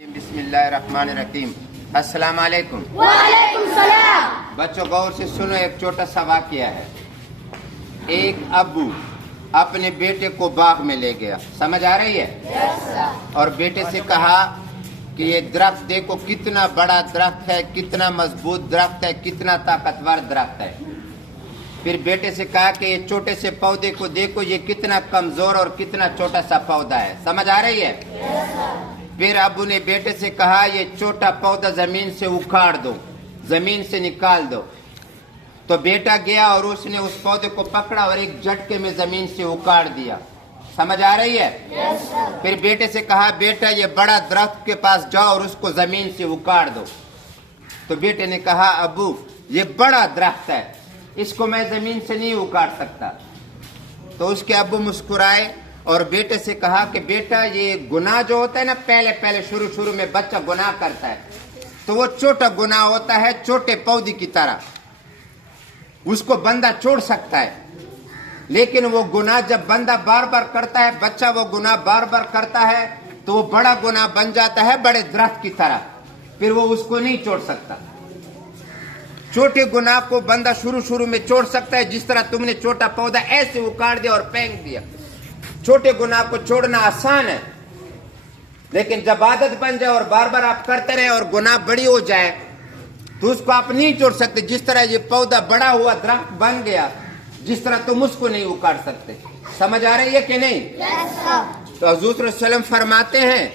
بسم اللہ الرحمن الرحیم۔ السلام علیکم۔ وعلیکم السلام۔ بچوں غور سے سنو، ایک چھوٹا سا واقعہ ہے۔ ایک ابو اپنے بیٹے کو باغ میں لے گیا، سمجھ آ رہی ہے؟ اور بیٹے سے کہا کہ یہ درخت دیکھو کتنا بڑا درخت ہے، کتنا مضبوط درخت ہے، کتنا طاقتور درخت ہے۔ پھر بیٹے سے کہا کہ یہ چھوٹے سے پودے کو دیکھو، یہ کتنا کمزور اور کتنا چھوٹا سا پودا ہے، سمجھ آ رہی ہے؟ پھر ابو نے بیٹے سے کہا یہ چھوٹا پودا زمین سے اکھاڑ دو، زمین سے نکال دو۔ تو بیٹا گیا اور اس نے اس پودے کو پکڑا اور ایک جھٹکے میں زمین سے اکھاڑ دیا، سمجھ آ رہی ہے؟ پھر بیٹے سے کہا بیٹا یہ بڑا درخت کے پاس جاؤ اور اس کو زمین سے اکھاڑ دو۔ تو بیٹے نے کہا ابو یہ بڑا درخت ہے، اس کو میں زمین سے نہیں اکھاڑ سکتا۔ تو اس کے ابو مسکرائے اور بیٹے سے کہا کہ بیٹا یہ گناہ جو ہوتا ہے نا، پہلے شروع میں بچہ گناہ کرتا ہے تو وہ چھوٹا گناہ ہوتا ہے، چھوٹے پودے کی طرح اس کو بندہ چھوڑ سکتا ہے، لیکن وہ گناہ جب بندہ بار بار کرتا ہے، بچہ وہ گناہ بار بار کرتا ہے تو وہ بڑا گناہ بن جاتا ہے، بڑے درخت کی طرح، پھر وہ اس کو نہیں چھوڑ سکتا۔ چھوٹے گناہ کو بندہ شروع میں چھوڑ سکتا ہے، جس طرح تم نے چھوٹا پودا ایسے اکھاڑ دیا اور پھینک دیا۔ چھوٹے گناہ کو چھوڑنا آسان ہے، لیکن جب عادت بن جائے اور بار بار آپ کرتے رہے اور گناہ بڑی ہو جائے تو اس کو آپ نہیں چھوڑ سکتے۔ جس طرح یہ پودا بڑا ہوا درخت بن گیا، جس طرح تم اس کو نہیں اکھاڑ سکتے۔ سمجھ آ رہی ہے کہ نہیں؟ تو حضور صلی اللہ علیہ وسلم فرماتے ہیں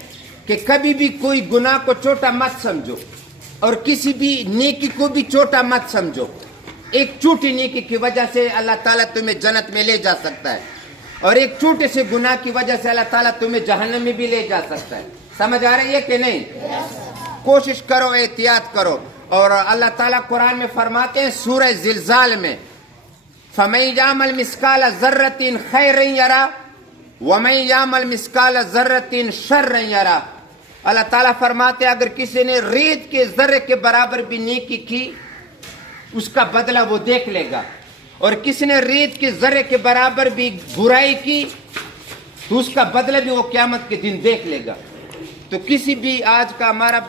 کہ کبھی بھی کوئی گناہ کو چھوٹا مت سمجھو اور کسی بھی نیکی کو بھی چھوٹا مت سمجھو۔ ایک چھوٹی نیکی کی وجہ سے اللہ تعالیٰ تمہیں جنت میں لے جا سکتا ہے، اور ایک چھوٹے سے گناہ کی وجہ سے اللہ تعالیٰ تمہیں جہنم میں بھی لے جا سکتا ہے۔ سمجھ آ رہی ہے کہ نہیں؟ کوشش کرو، احتیاط کرو۔ اور اللہ تعالیٰ قرآن میں فرماتے ہیں سورہ زلزال میں فَمَن يَعْمَلْ مِثْقَالَ ذَرَّةٍ خَيْرًا يَرَهُ وَمَن يَعْمَلْ مِثْقَالَ ذَرَّةٍ شَرًّا يَرَهُ۔ اللہ تعالیٰ فرماتے ہیں اگر کسی نے ریت کے ذرے کے برابر بھی نیکی کی اس کا بدلہ وہ دیکھ لے گا، اور کسی نے ریت کے ذرے کے برابر بھی برائی کی تو اس کا بدلہ بھی وہ قیامت کے دن دیکھ لے گا۔ تو کسی بھی آج کا ہمارا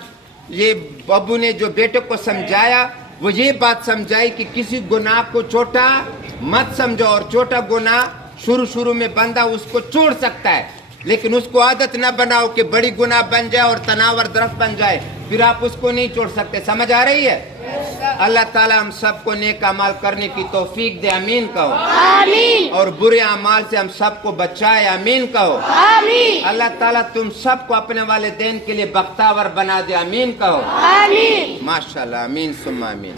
یہ ابو نے جو بیٹے کو سمجھایا وہ یہ بات سمجھائی کہ کسی گناہ کو چھوٹا مت سمجھو، اور چھوٹا گناہ شروع میں بندہ اس کو چھوڑ سکتا ہے، لیکن اس کو عادت نہ بناؤ کہ بڑی گناہ بن جائے اور تناور درخت بن جائے، پھر آپ اس کو نہیں چھوڑ سکتے۔ سمجھ آ رہی ہے؟ اللہ تعالیٰ ہم سب کو نیک اعمال کرنے کی توفیق دے، آمین کہو۔ آمین۔ اور برے اعمال سے ہم سب کو بچائے، آمین کہو۔ آمین۔ اللہ تعالیٰ تم سب کو اپنے والدین کے لیے بختاور بنا دے، آمین کہو۔ آمین۔ ماشاءاللہ، آمین ثم آمین۔